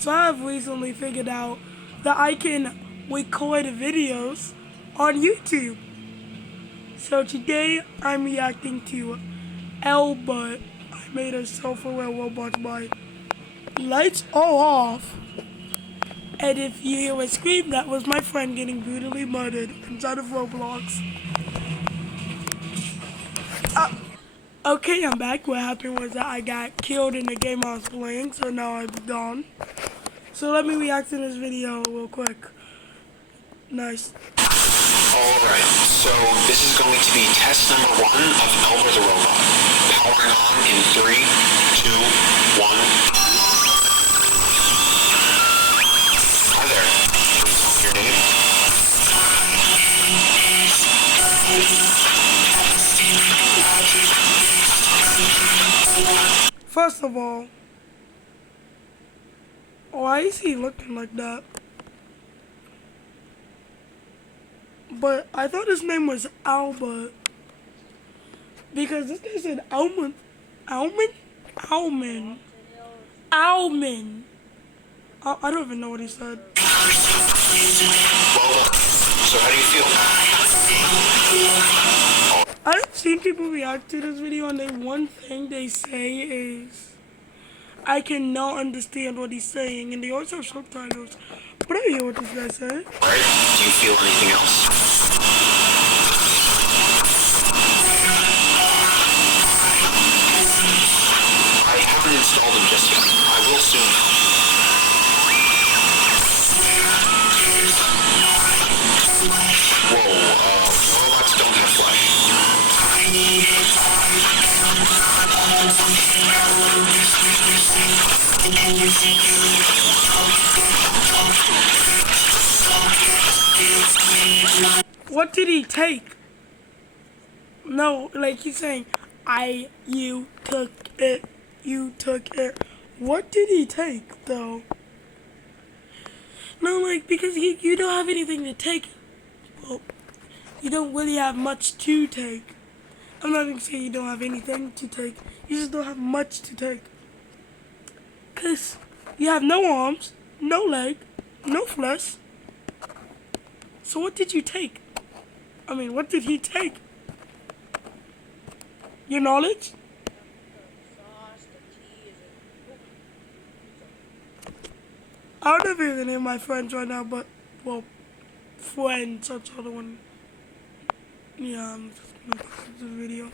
So I've recently figured out that I can record videos on YouTube. So today I'm reacting to Albert. I made a self-aware robot by lights all off. And if you hear a scream, that was my friend getting brutally murdered inside of Roblox. Okay, I'm back. What happened was that I got killed in the game I was playing, so now I'm gone. So let me react to this video real quick. Nice. Alright, so this is going to be test number 1 of Albert the Robot. Powering on in 3, 2, 1. Hi there. Your name? First of all, why is he looking like that? But I thought his name was Albert. Because this guy said Almond. Almond? I don't even know what he said. Well, so how do you feel? I've seen people react to this video and one thing they say is, I cannot understand what he's saying, and they also have subtitles. But I hear what this guy said. Alright, do you feel anything else? I haven't installed them just yet. I will soon. Whoa, robots don't have flesh. What did he take? No, like he's saying, you took it. What did he take, though? No, like, because you don't have anything to take. Well, you don't really have much to take. I'm not gonna say you don't have anything to take. You just don't have much to take. Because you have no arms, no leg, no flesh. So what did you take? I mean, what did he take? Your knowledge? I don't know if you're any of my friends right now, but, well, friends, that's the other one. Yeah, I'm just gonna put the video.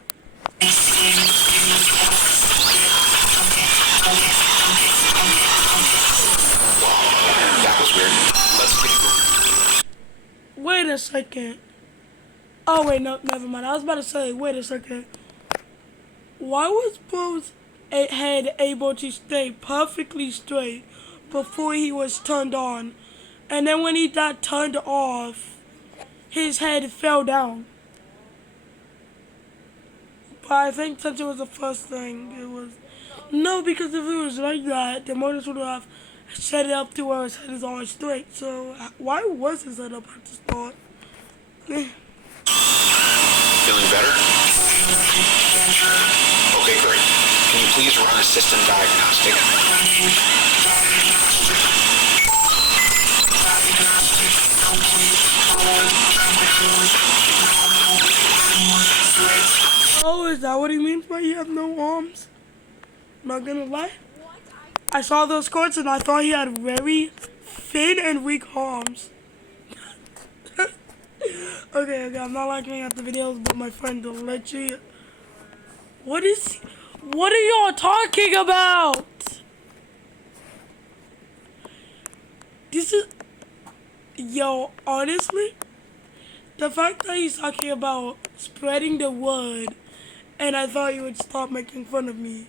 That was weird. Let's keep going. Wait a second. Oh, wait, no, never mind. I was about to say, wait a second. Why was Bo's head able to stay perfectly straight before he was turned on? And then when he got turned off, his head fell down. But I think since it was the first thing, it was... No, because if it was like that, the motors would have set it up to where his head is always straight. So why was his head up at the start? Feeling better? Okay, great. Can you please run a system diagnostic? Oh, is that what he means by he have no arms? Not gonna lie. I saw those quotes and I thought he had very thin and weak arms. Okay, I'm not liking at the videos, but my friend will let you. What are y'all talking about? This is, yo, honestly, the fact that he's talking about spreading the word, and I thought you would stop making fun of me.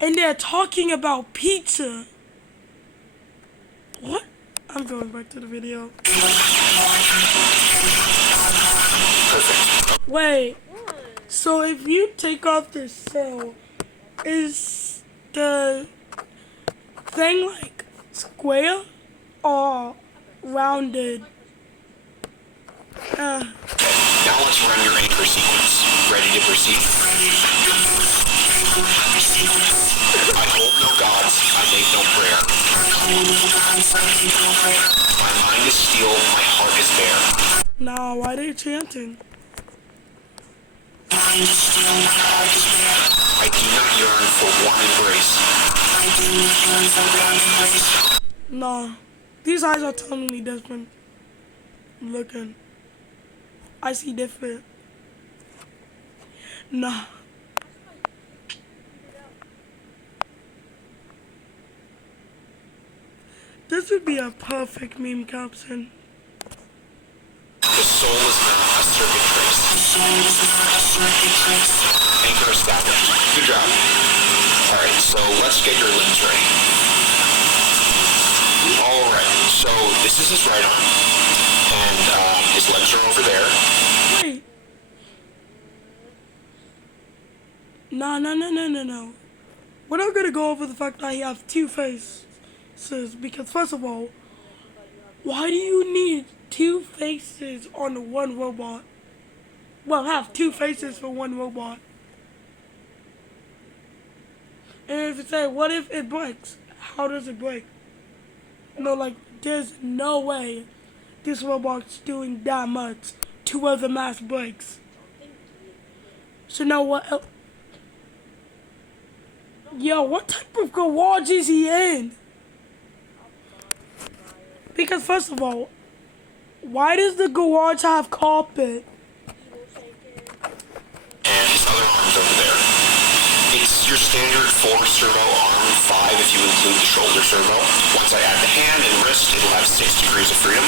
And they're talking about pizza. What? I'm going back to the video. Wait. So if you take off this cell, is the thing like square or rounded? Now let's run your anchor sequence. Ready to proceed? I hold no gods, I make no prayer. My mind is steel, my heart is bare. Nah, why they chanting? I do not yearn for one embrace. Nah, these eyes are totally different looking. I see different. Nah. This would be a perfect meme caption. The soul is not a circuit trace. Anchor established. Good job. Alright, so let's get your limbs ready. Alright, so this is his right arm. And his legs are over there. Wait. No. We're not gonna go over the fact that he has two faces. Because first of all, why do you need two faces on one robot? Well, have two faces for one robot. And if you say, what if it breaks? How does it break? No, like, there's no way this robot's doing that much to where the mass breaks. So now what else? Yo, what type of garage is he in? Because first of all, why does the garage have carpet? And his other arm's over there. It's your standard 4 servo arm, 5 if you include the shoulder servo. Once I add the hand and wrist, it'll have 6 degrees of freedom.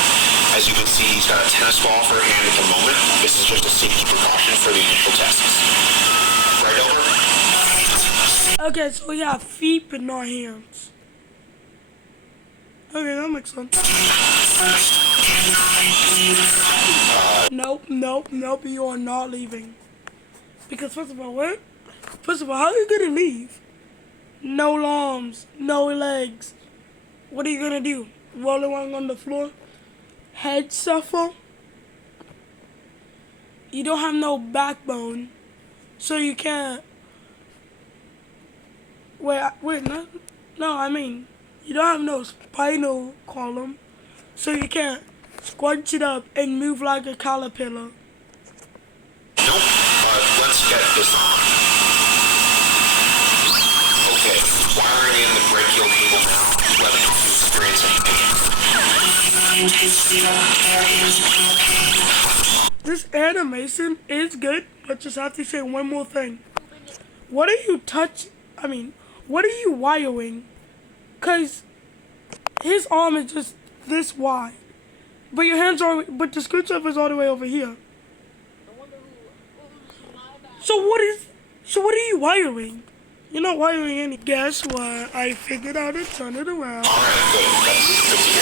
As you can see, he's got a tennis ball for a hand at the moment. This is just a safety precaution for the initial tests. Right over? Okay, so we have feet but not hands. Okay, that makes sense. Nope, you are not leaving. Because first of all, what? First of all, how are you gonna leave? No arms, no legs. What are you gonna do? Roll around on the floor? Head shuffle? You don't have no backbone, so you can't. Wait, no, I mean, you don't have no spinal column, so you can't scrunch it up and move like a caterpillar. Nope, let's get this on. Okay, wiring in the brachial cable now. Let me know if you experience anything. This animation is good, but just have to say one more thing. What are you what are you wiring? Cause his arm is just this wide, but your hands but the screwdriver is all the way over here. So what are you wiring? You're not wiring any. Guess what? I figured out how to turn it around. Alright, good. That's good to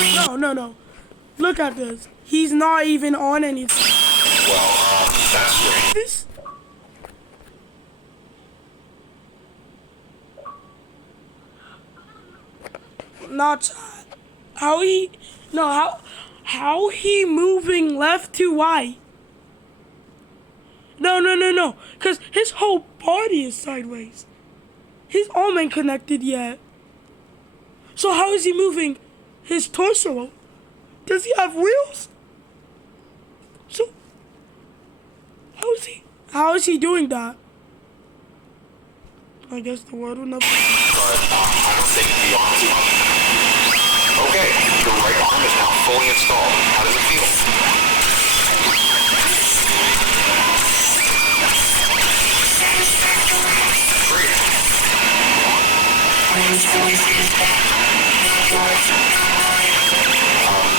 hear. No. Look at this. He's not even on anything. Well, that's great. This. Not how he moving left to right. No. Cause his whole body is sideways. His arm ain't connected yet. So how is he moving his torso? Does he have wheels? So how is he doing that? I guess the word will never. But I don't think the arm is up. Okay, your right arm is now fully installed. How does it feel? Great.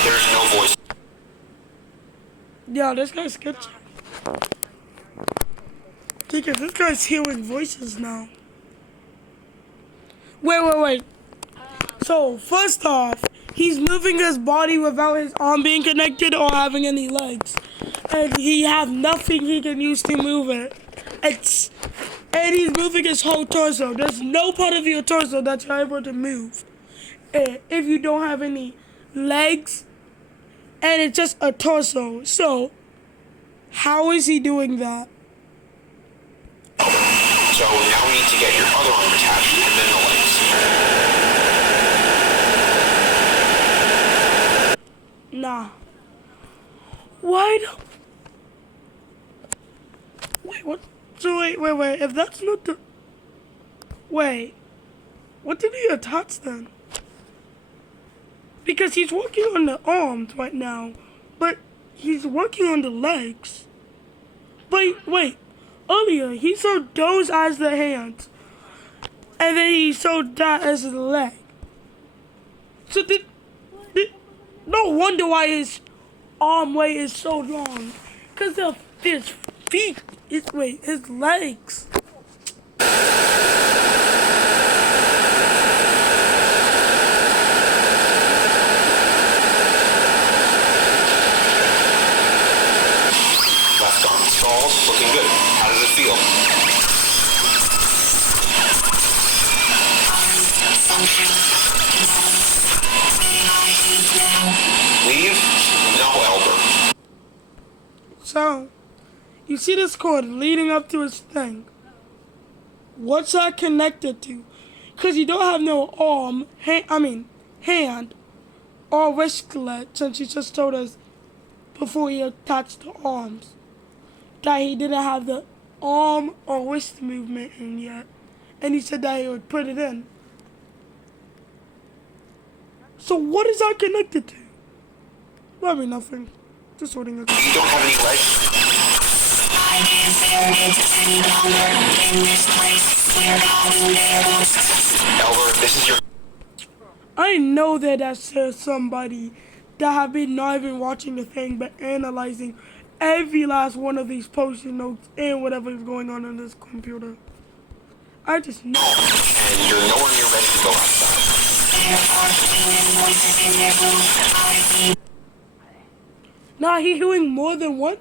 There's no voice. Yeah, this guy's sketchy. Because this guy's hearing voices now. Wait. So, first off, he's moving his body without his arm being connected or having any legs. And he have nothing he can use to move it. And he's moving his whole torso. There's no part of your torso that you're able to move if you don't have any legs. And it's just a torso. So, how is he doing that? So now we need to get your other arm attached and then the legs. Nah. Why don't... Wait, what? So wait. If that's not the... Wait. What did he attach then? Because he's working on the arms right now. But he's working on the legs. But wait. Earlier, he showed those as the hands. And then he showed that as the leg. So no wonder why his arm weight is so long. Because of his feet. His legs. Left arm installed, looking good. How does it feel? Leave? No, Elber. So, you see this cord leading up to his thing. What's that connected to? Because you don't have no hand or wristlet, since he just told us before he attached the arms that he didn't have the arm or wrist movement in yet. And he said that he would put it in. So what is that connected to? Well, nothing. Just sorting it out. You don't have any legs? I can't stand it any longer in this place. We're all there. Elber, this is your... I know that that's somebody that have been not even watching the thing, but analyzing every last one of these post-it notes and whatever is going on this computer. I just know. And you're nowhere near ready to go outside. Now he's doing more than one?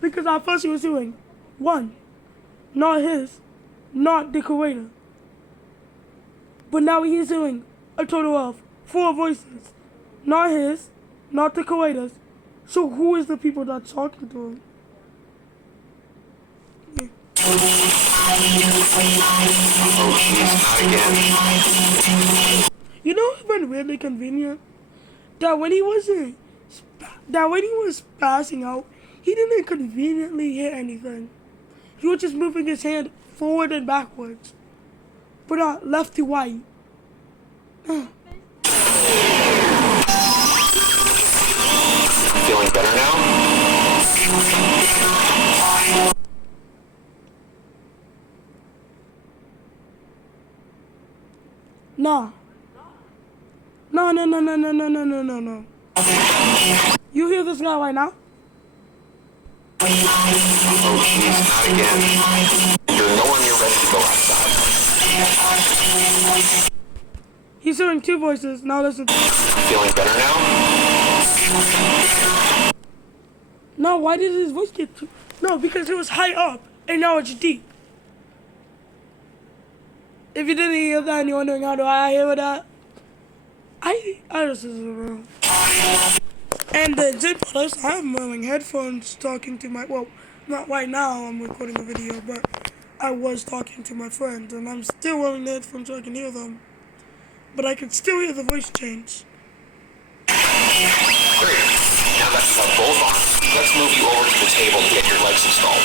Because at first he was doing one. Not his. Not the creator. But now he's doing a total of 4 voices. Not his. Not the creators. So who is the people that's talking to him? Yeah. You know what's been really convenient? That when he was passing out, he didn't conveniently hit anything. He was just moving his hand forward and backwards, but not left to right. Feeling better now? No. You hear this guy right now? Oh, jeez, not again. You're nowhere near ready to go outside. He's hearing 2 voices. Now listen. Feeling better now? No, why did his voice get too... No, because it was high up, and now it's deep. If you didn't hear that and you're wondering how do I hear that, I just isn't real. And the example is, I'm wearing headphones talking to my... Well, not right now, I'm recording a video, but I was talking to my friends, and I'm still wearing the headphones so I can hear them. But I can still hear the voice change. Great. Now that you have both arms, let's move you over to the table to get your legs installed.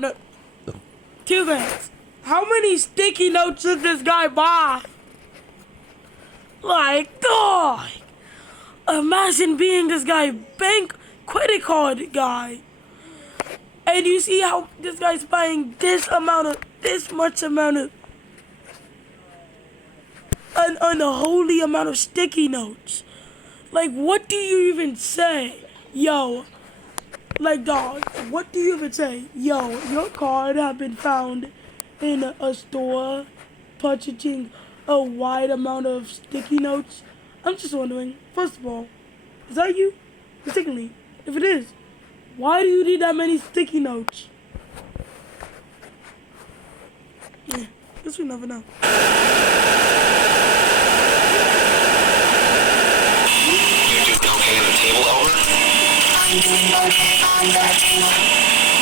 No. 2 things. How many sticky notes did this guy buy? Like, dog. Imagine being this guy bank credit card guy. And you see how this guy's buying this much amount of an unholy amount of sticky notes. Like, what do you even say? Yo, like, dog, what do you even say? Yo, your card have been found in a store purchasing a wide amount of sticky notes. I'm just wondering, first of all, is that you? And secondly, if it is, why do you need that many sticky notes? Yeah, guess we never know. I'm doing okay on the table.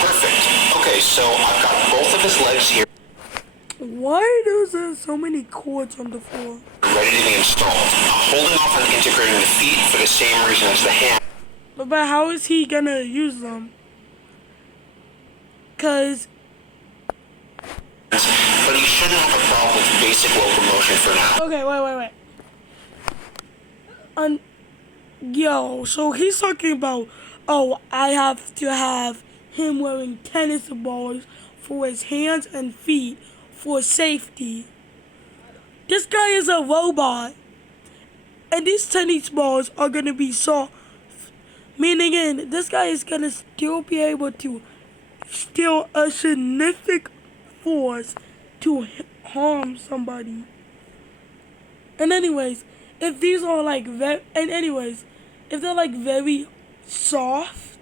Perfect. Okay, so I've got both of his legs here Why does there so many cords on the floor? ready to be installed. I'm holding off on integrating the feet for the same reason as the hand. But how is he gonna use them? Cause But he shouldn't have a problem with basic locomotion for now. okay, wait. Yo, so he's talking about, oh, I have to have him wearing tennis balls for his hands and feet for safety. This guy is a robot, and these tennis balls are gonna be soft. Meaning, in this guy is gonna still be able to steal a significant force to harm somebody. And anyways, if these are like if they're like very soft,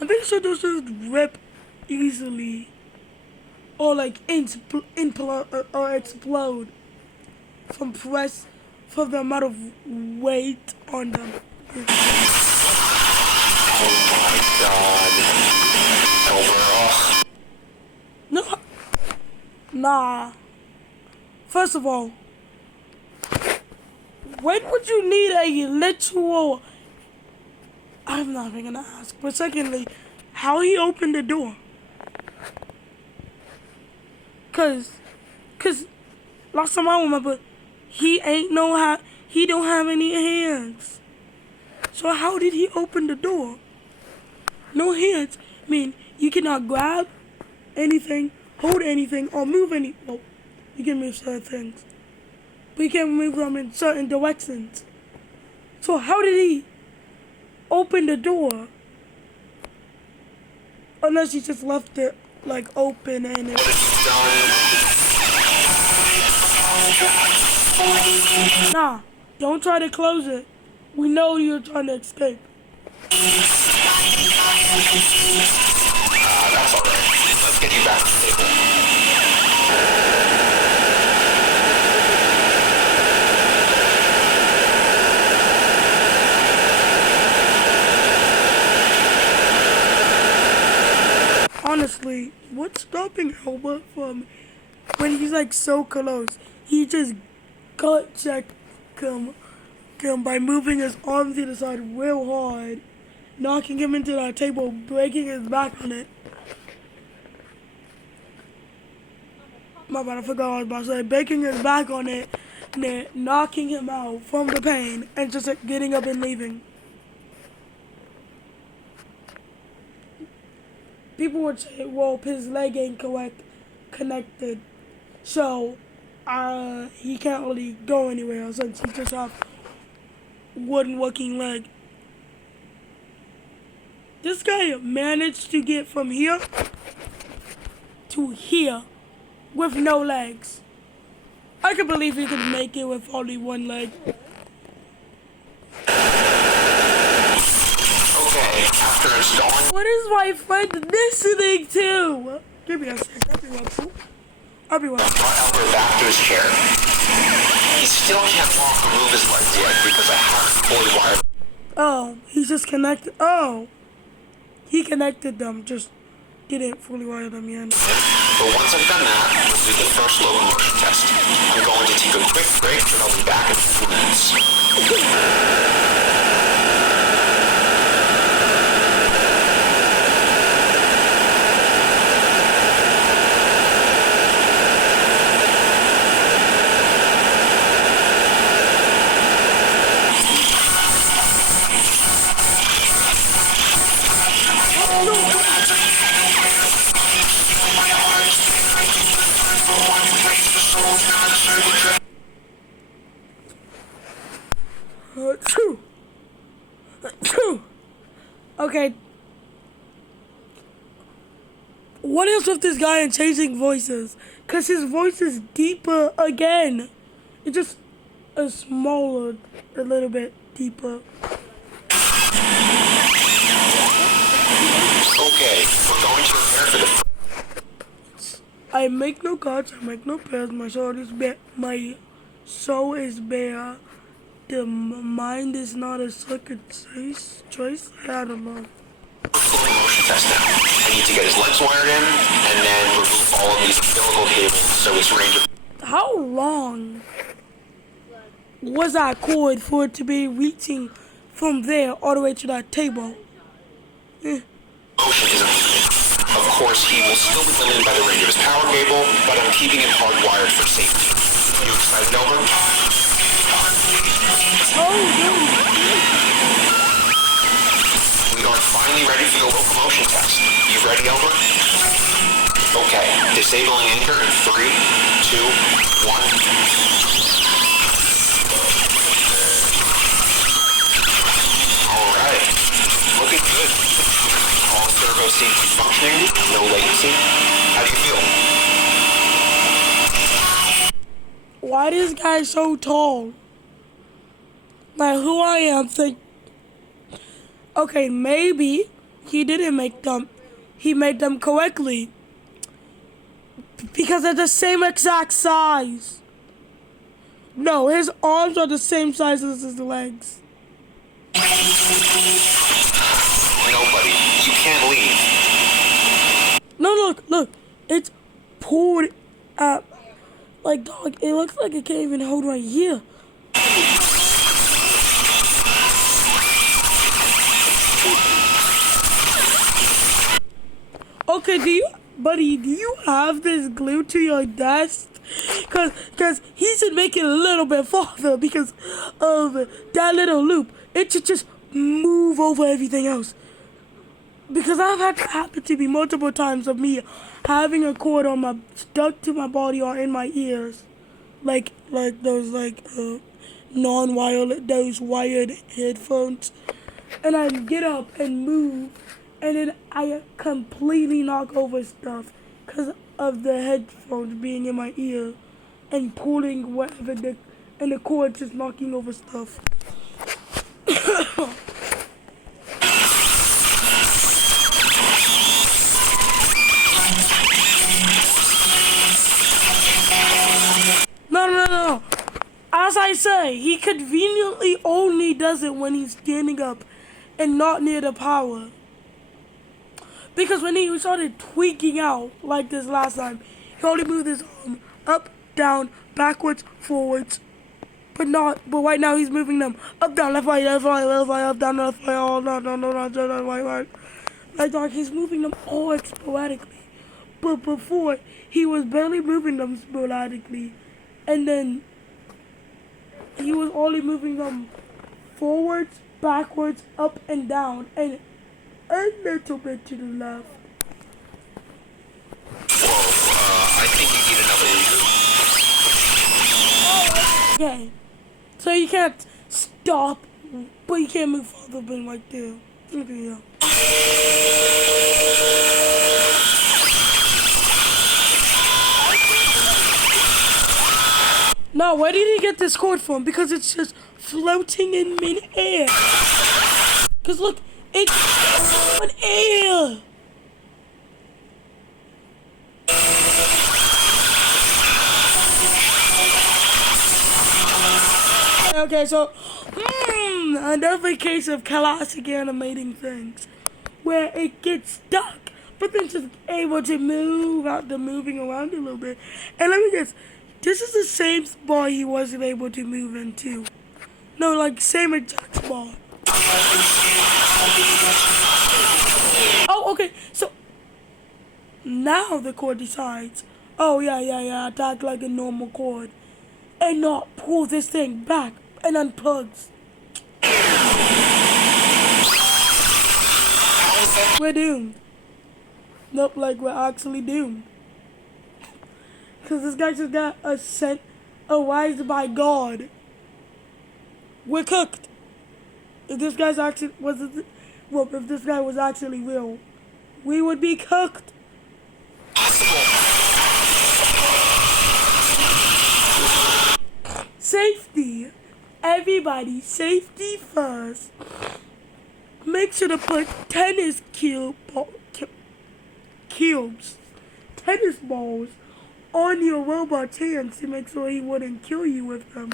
I'm pretty sure those just rip easily, or like explode from the amount of weight on them. Oh my god. No, nah. First of all, when would you need a literal? I'm not even gonna ask. But secondly, how he opened the door? Cause last time I remember, he don't have any hands. So how did he open the door? No hands. I mean, you cannot grab anything, hold anything, or move any. Well, you can move certain things, but you can't move them in certain directions. So how did he open the door? Unless he just left it like open and it. Nah, don't try to close it. We know you're trying to escape. That's alright. Let's get you back to the table. Honestly, what's stopping Albert from when he's like so close? He just gut checked him by moving his arm to the side real hard, knocking him into that table, breaking his back on it. My bad, I forgot what I was about to say. Breaking his back on it, and then knocking him out from the pain, and just like, getting up and leaving. People would say, well, his leg ain't connected, so he can't really go anywhere since he just have wooden working leg. This guy managed to get from here to here with no legs. I can believe he could make it with only one leg. Okay, after installing. What is my friend listening to? Give me a sec. I'll be right back. Brought Albert back to his chair. He still can't walk or move his legs yet because I haven't fully wired. Oh, he's just connected. Oh, he connected them, just didn't fully wire them yet. But once I've done that, we'll do the first locomotion test. I'm going to take a quick break, and I'll be back in a few minutes. Okay. What is with this guy and changing voices? Cause his voice is deeper again. It's just a smaller, a little bit deeper. Okay, we're going to prepare for the. I make no gods, I make no prayers. My soul is bare. My soul is bare. The mind is not a second choice. I don't know. Full motion test now. I need to get his legs wired in, and then remove all of these umbilical cables so his range of How long was that cord for it to be reaching from there all the way to that table? motion is unlimited. Of course, he will still be limited by the range of his power cable, but I'm keeping him hardwired for safety. Are you excited, Elmer? Oh, no. We are finally ready for the locomotion test. You ready, Elmer? Okay, disabling anchor in 3, 2, 1. Alright, looking good. All servos seem to be functioning, no latency. How do you feel? Why this guy so tall? Like who I am think. Okay, maybe he didn't make them. He made them correctly. Because they're the same exact size. No, his arms are the same size as his legs. No, buddy, you can't leave. No, look. It's pulled up. Like, dog, it looks like it can't even hold right here. Okay, do you have this glued to your desk? Cause he should make it a little bit farther because of that little loop. It should just move over everything else. Because I've had it happen to me multiple times of me having a cord stuck to my body or in my ears, like those non-wireless, those wired headphones, and I get up and move, and then I completely knock over stuff because of the headphones being in my ear and pulling whatever and the cord just knocking over stuff. No. As I say, he conveniently only does it when he's standing up and not near the power. Because when he started tweaking out like this last time, he only moved his arm up, down, backwards, forwards. But right now he's moving them up, down, left, right, up, down, left, right, all down, right. Like, dog, he's moving them all sporadically. But before, he was barely moving them sporadically. And then he was only moving them forwards, backwards, up and down, and a little bit to the left. Whoa, I think you need another reboot. Okay. So you can't stop, but you can't move farther than right there. Okay, yeah. Now, where did he get this cord from? Because it's just floating in mid-air. Because look, it's on air. Okay, so, another case of classic animating things. Where it gets stuck, but then just able to move out the moving around a little bit. And let me guess. This is the same spot he wasn't able to move into. No, like same exact spot. Oh, okay. So now the cord decides, oh yeah, attack like a normal cord, and not pull this thing back and unplugs. We're doomed. Nope, like we're actually doomed. Because this guy just got advised by God. We're cooked. If this guy's actually if this guy was actually real, we would be cooked. Safety. Everybody, safety first. Make sure to put tennis balls on your robot's hands to make sure he wouldn't kill you with them.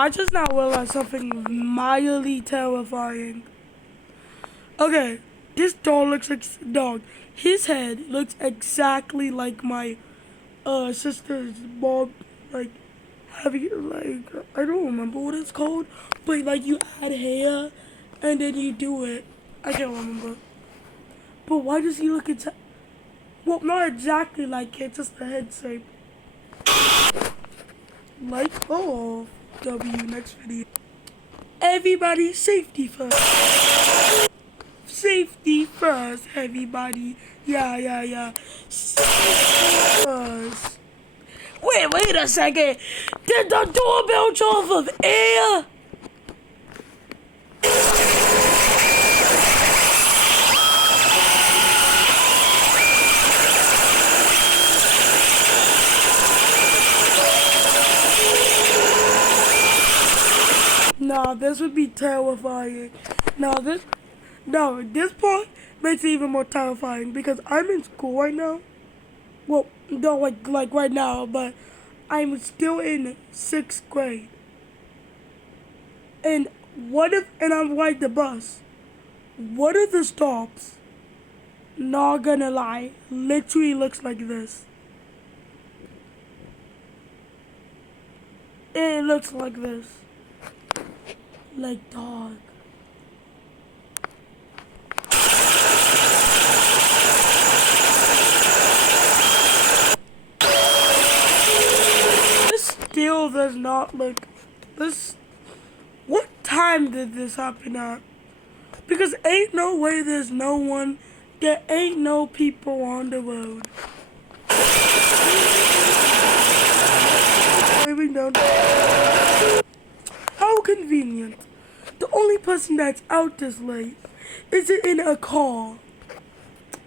I just now realized something mildly terrifying. Okay, this dog looks like dog. His head looks exactly like my sister's mom. Like having like I don't remember what it's called, but like you add hair and then you do it. I can't remember. But why does he look well, not exactly like it, just the head shape. Like, oh, W, next video. Everybody, safety first. Safety first, everybody. Yeah. Safety first. Wait a second. Did the doorbell go off of air? Nah, this would be terrifying. This part makes it even more terrifying because I'm in school right now. Well, no, like right now, but I'm still in 6th grade. And and I'm riding the bus. What if the stops? Not gonna lie, literally looks like this. It looks like this. Like dog. This still does not look this. What time did this happen at? Because ain't no way there's no one. There ain't no people on the road. Driving down. How convenient. The only person that's out this late is in a car,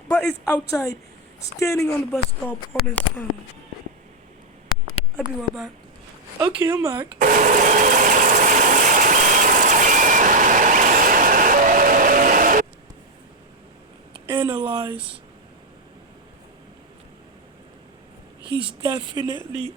but it's outside, standing on the bus stop on his phone. I'll be right back. Okay, I'm back. Analyze. He's definitely...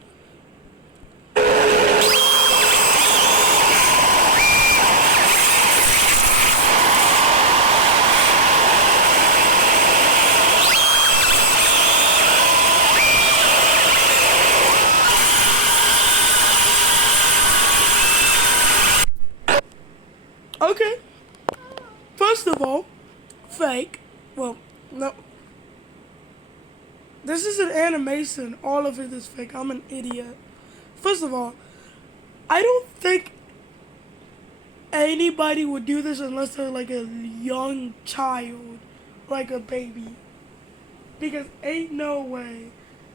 Okay. First of all, fake. Well, no. This is an animation. All of it is fake. I'm an idiot. First of all, I don't think anybody would do this unless they're like a young child, like a baby. Because ain't no way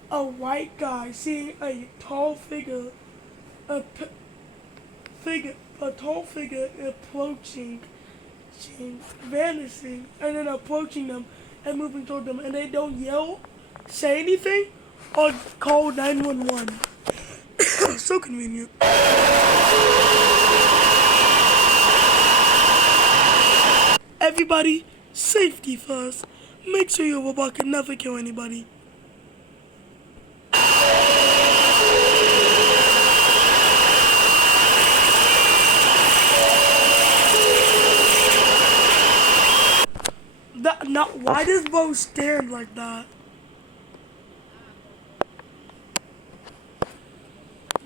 a white guy seeing a tall figure, a tall figure approaching, vanishing, and then approaching them and moving toward them, and they don't yell, say anything, or call 911. So convenient. Everybody, safety first. Make sure your robot can never kill anybody. Why does Bo stand like that?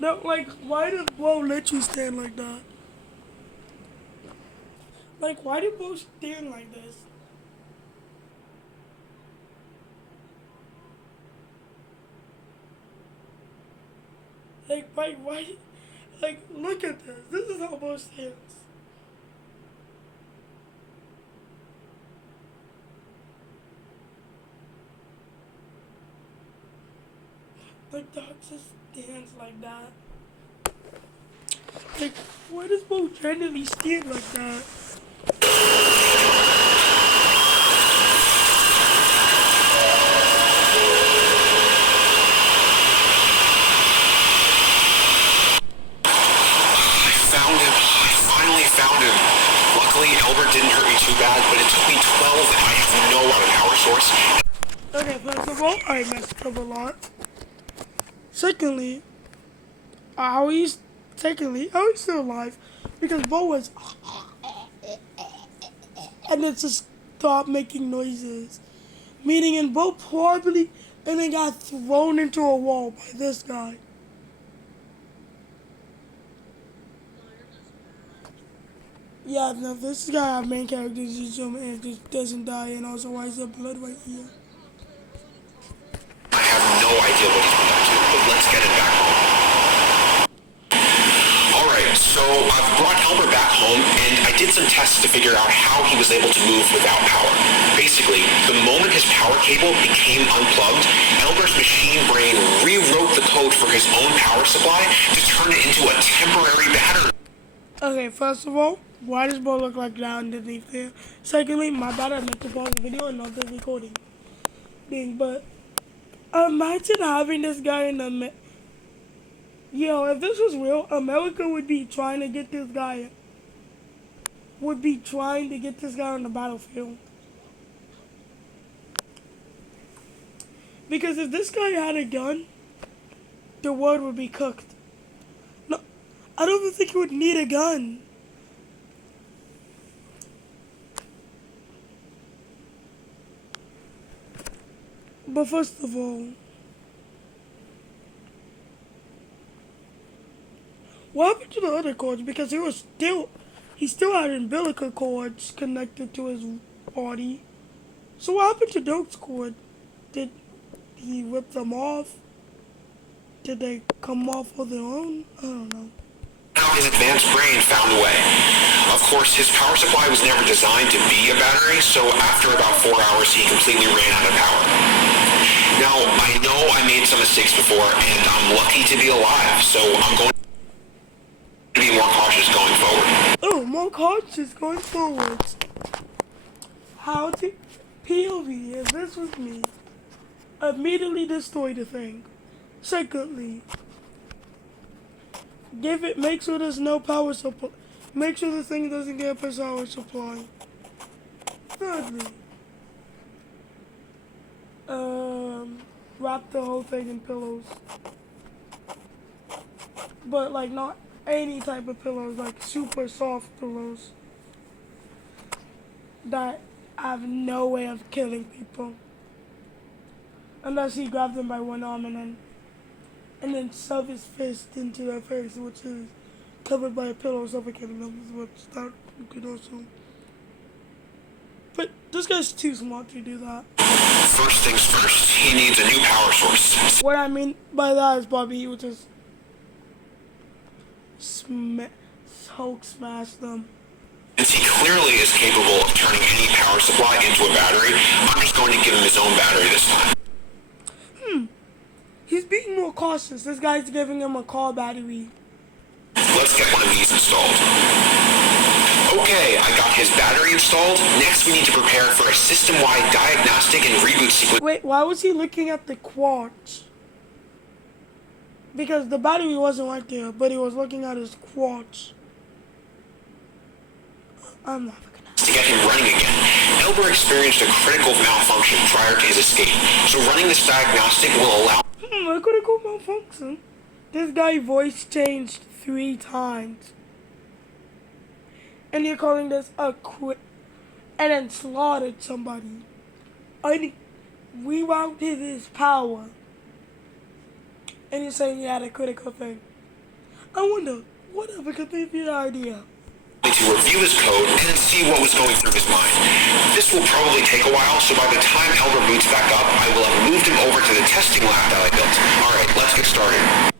No, like, why does Bo literally stand like that? Like, why did Bo stand like this? Like, why? Like, look at this. This is how Bo stands. Like, dog just stands like that. Like, why does Bo randomly stand like that? Found him. Luckily, Albert didn't hurt me too bad, but it took me 12 and I have no power source. Okay, first of all, I messed up a lot. Secondly, I technically, oh, he's still alive because Bo was, and then just stopped making noises. Meaning, and Bo probably and then got thrown into a wall by this guy. Yeah, no, this guy, our main character, just jump and just doesn't die, and also why is there blood right here? I have no idea what he's been up to, but let's get him back home. Alright, so I've brought Elmer back home, and I did some tests to figure out how he was able to move without power. Basically, the moment his power cable became unplugged, Elmer's machine brain rewrote the code for his own power supply to turn it into a temporary battery. Okay, first of all, why does Bo look like that underneath there? Secondly, my bad, I meant to pause the video and not the recording thing, but imagine having this guy in the... Yo, if this was real, America would be trying to get this guy... on the battlefield. Because if this guy had a gun, the world would be cooked. No, I don't even think he would need a gun. But first of all, what happened to the other cords? Because he still had umbilical cords connected to his body. So what happened to those cords? Did he rip them off? Did they come off of their own? I don't know. Now his advanced brain found a way. Of course, his power supply was never designed to be a battery, so after about 4 hours, he completely ran out of power. Now, I know I made some mistakes before, and I'm lucky to be alive, so I'm going to be more cautious going forward. Oh, more cautious going forward. How to POV, if this was me, immediately destroy the thing. Secondly, make sure there's no power supply. Make sure the thing doesn't get a power supply. Thirdly, wrap the whole thing in pillows. But like not any type of pillows, like super soft pillows that have no way of killing people. Unless he grabbed them by one arm and then shove his fist into their face, which is covered by a pillow suffocating them, which that could also. But this guy's too smart to do that. First things first, he needs a new power source. What I mean by that is Bobby, he would just Hulk smash them. Since he clearly is capable of turning any power supply into a battery, I'm just going to give him his own battery this time. He's being more cautious. This guy's giving him a car battery. Let's get one of these installed. Okay, I got his battery installed. Next, we need to prepare for a system-wide diagnostic and reboot sequence. Wait, why was he looking at the quartz? Because the battery wasn't right there, but he was looking at his quartz. I'm not looking at it. To get him running again. Elmer experienced a critical malfunction prior to his escape, so running this diagnostic will allow... A critical malfunction? This guy voice changed 3 times. And you're calling this a quit, and then slaughtered somebody. And rerouted his power. And you're saying he had a critical thing. I wonder, whatever could be the idea? To review his code and then see what was going through his mind. This will probably take a while, so by the time Elmer boots back up, I will have moved him over to the testing lab that I built. Alright, let's get started.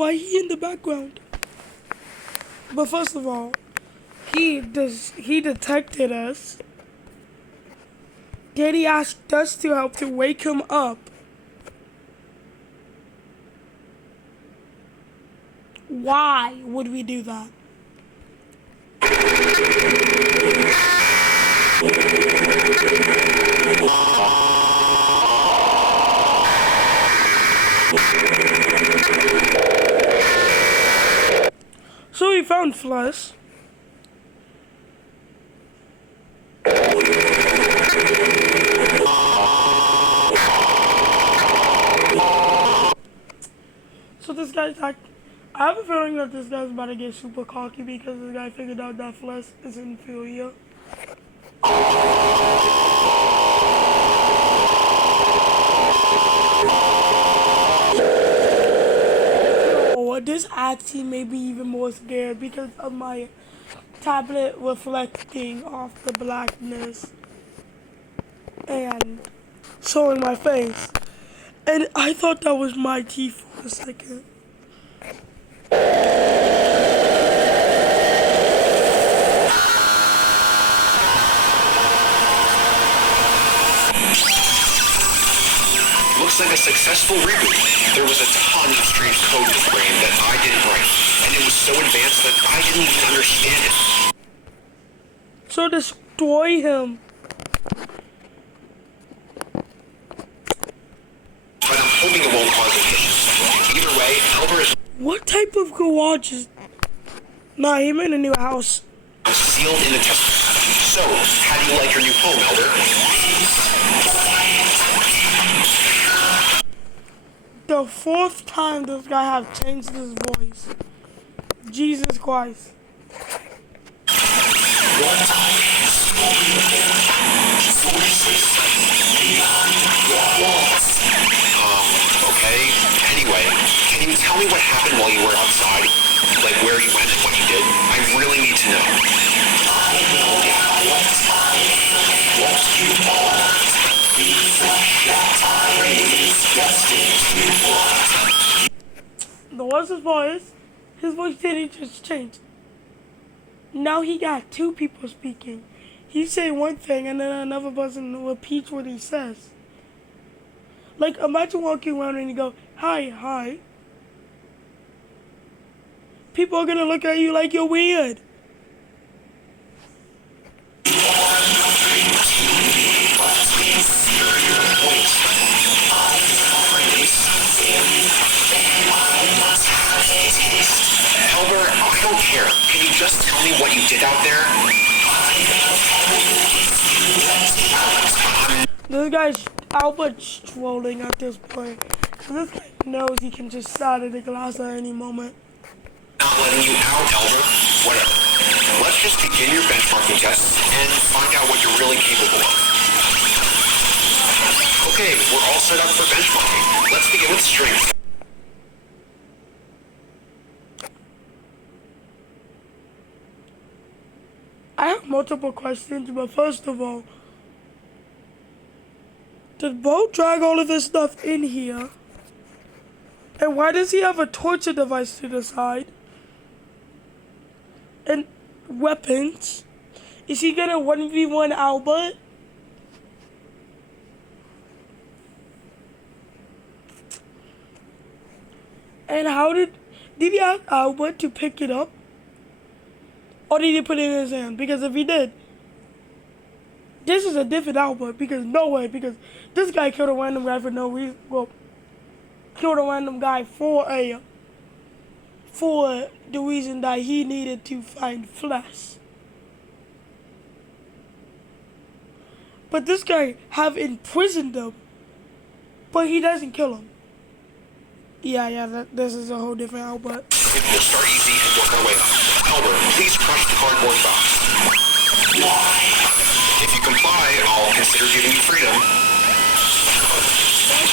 Why he in the background? But first of all, he detected us. Then he asked us to help to wake him up. Why would we do that? So we found Flesh. So this guy's like, I have a feeling that this guy's about to get super cocky because this guy figured out that Flesh is inferior. Or this actually made me even more scared because of my tablet reflecting off the blackness and showing my face. And I thought that was my teeth for a second. Looks like a successful reboot. There was a ton of strange code in this brain that I didn't write, and it was so advanced that I didn't even understand it. So destroy him. But I'm hoping it won't cause any issues. Either way, Elmer is What type of garage is... Nah, he made a new house. sealed in the test. So, how do you like your new home, Elder? The fourth time this guy have changed his voice. Jesus Christ. Okay. Anyway, can you tell me what happened while you were outside? Like where you went and what you did? I really need to know. The was his voice. His voice didn't just change. Now he got two people speaking. He say one thing and then another person repeats what he says. Like imagine walking around and you go, hi, hi. People are gonna look at you like you're weird. Elmer, I don't care. Can you just tell me what you did out there? This guy's Albert's trolling at this point. This guy knows he can just shatter the glass at any moment. Not letting you out, Elmer. Whatever. Let's just begin your benchmarking tests and find out what you're really capable of. Okay, we're all set up for benchmarking. Let's begin with strength. I have multiple questions, but first of all, did Bo drag all of this stuff in here? And why does he have a torture device to the side? And weapons? Is he gonna 1v1 Albert? And how did he ask Albert to pick it up? Or did he put it in his hand? Because if he did, this is a different Albert. Because no way. Because this guy killed a random guy for no reason. Well, killed a random guy for the reason that he needed to find Flesh. But this guy have imprisoned him, but he doesn't kill him. Yeah, this is a whole different Albert. We'll start easy and work our way up. Albert, please crush the cardboard box. If you comply, I'll consider giving you freedom.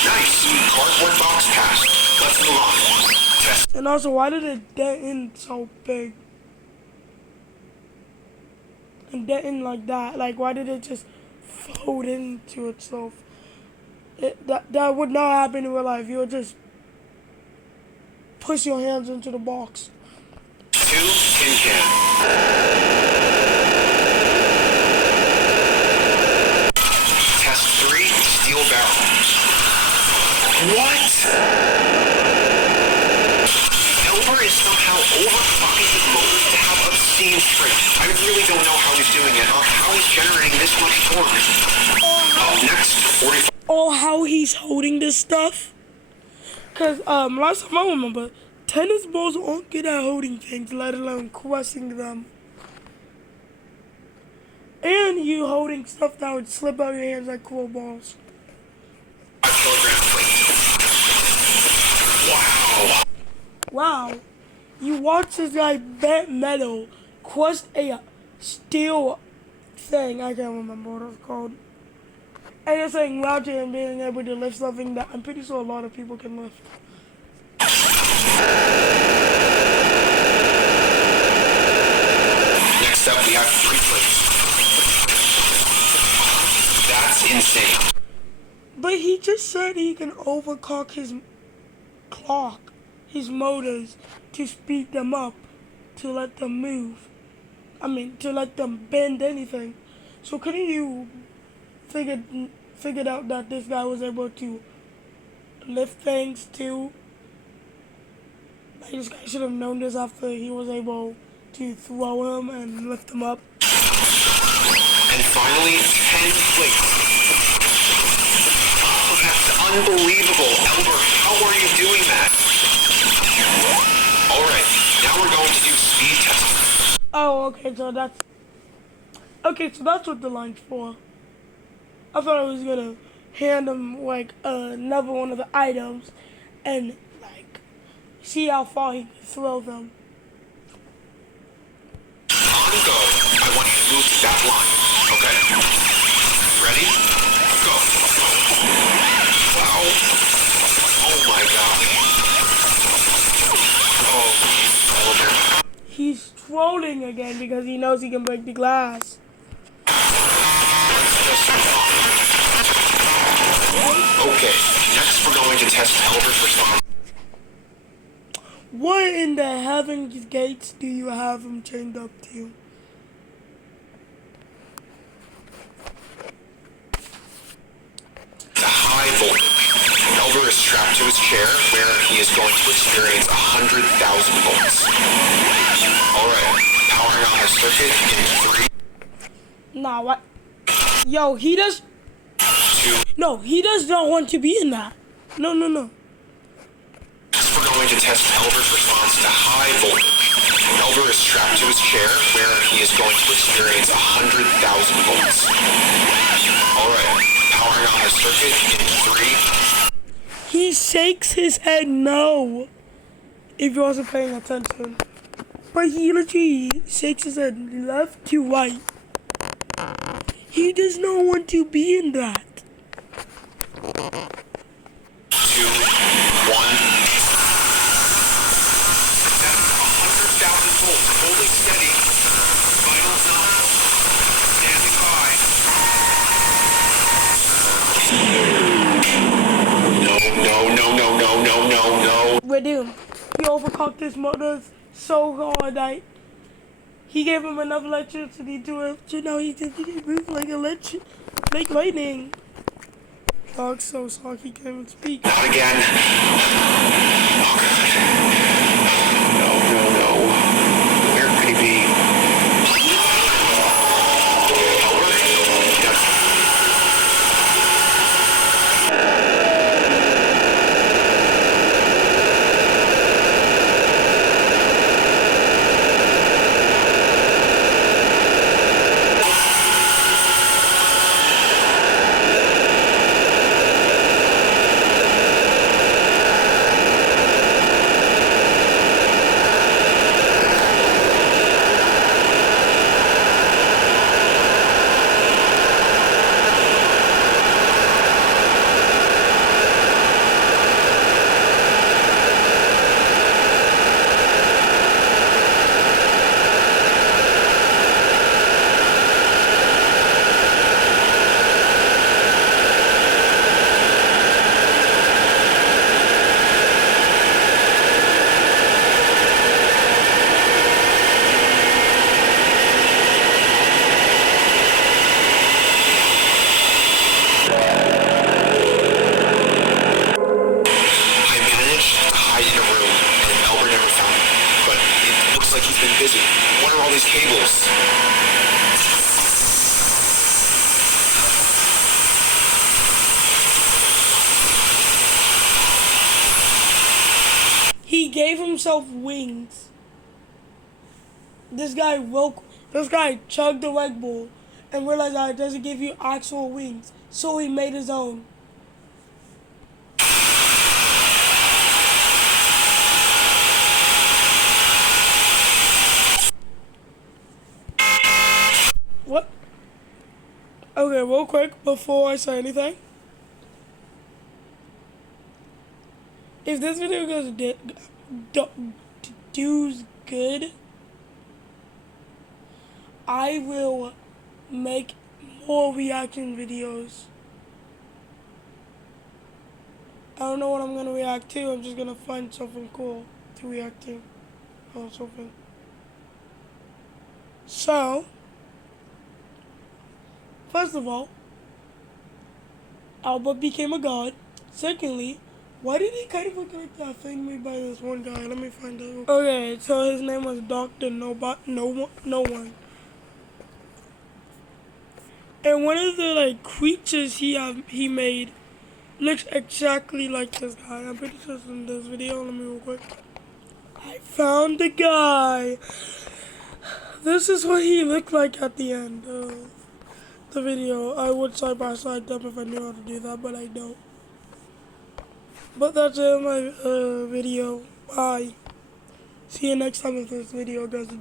Nice. Cardboard box passed. Let's move on. Test. And also, why did it dent in so big? And dent in like that? Like, why did it just fold into itself? That would not happen in real life. You would just push your hands into the box. 2, tin can. Test 3, steel barrel. What? Elmer is somehow overclocking his motors to have obscene strength. I really don't know how he's doing it, or how he's generating this much torque. Next, 45. Or how he's holding this stuff. Cause last time I remember, tennis balls aren't good at holding things, let alone crushing them. And you holding stuff that would slip out of your hands like cool balls. 5 kilogram plate. Wow. Wow. You watch this guy bent metal crush a steel thing. I can't remember what it's called. And it's saying Roger and being able to lift something that I'm pretty sure a lot of people can lift. Next up, we have 3 plates. That's insane. But he just said he can overclock his clock, his motors, to speed them up, to let them move. I mean, to let them bend anything. So couldn't you figured out that this guy was able to lift things too? Like, this guy should have known this after he was able to throw him and lift him up. And finally, 10 plates. Oh, that's unbelievable. Elmer, how are you doing that? Alright, now we're going to do speed testing. Oh, okay, so that's what the line's for. I thought I was gonna hand him like another one of the items and like see how far he can throw them. On go, I want you to move to that line. Okay? Ready? Go. Wow. Oh my gosh. Oh, Elmer. He's trolling again because he knows he can break the glass. Okay, next we're going to test Elmer's response. What in the heaven's gates do you have him chained up to? The high voltage. Elmer is strapped to his chair where he is going to experience 100,000 volts. Alright, powering on the circuit in 3, Nah, what? Yo, he does. 2. No, he does not want to be in that. No. Next we're going to test Elmer's response to high voltage. Elmer is strapped to his chair where he is going to experience 100,000 volts. Alright, powering on the circuit in 3. He shakes his head no. If you wasn't paying attention. But he literally shakes his head left to right. He does not want to be in that. 2, 1. That's 100,000 volts, holding steady. Vital nozzle. Standing by. No. We're doomed. He overclocked his motors so hard that he gave him enough electricity to now he can move like lightning. Dog's so soft he can't even speak. Not again. Oh, God. No. Where could he be? Elmer? Yes. is it? What are all these cables? He gave himself wings. This guy chugged the Red Bull and realized that it doesn't give you actual wings. So he made his own. What? Okay, real quick before I say anything. If this video goes does good, I will make more reaction videos. I don't know what I'm gonna react to. I'm just gonna find something cool to react to or something. So, first of all, Albert became a god. Secondly, why did he kind of look like that thing made by this one guy? Let me find out. Okay, so his name was Dr. No One. And one of the creatures he made looks exactly like this guy. I'm pretty sure it's in this video. Let me real quick. I found the guy. This is what he looked like at the end of the video. I would side by side them if I knew how to do that, but I don't. But that's it in my video. Bye. See you next time if this video does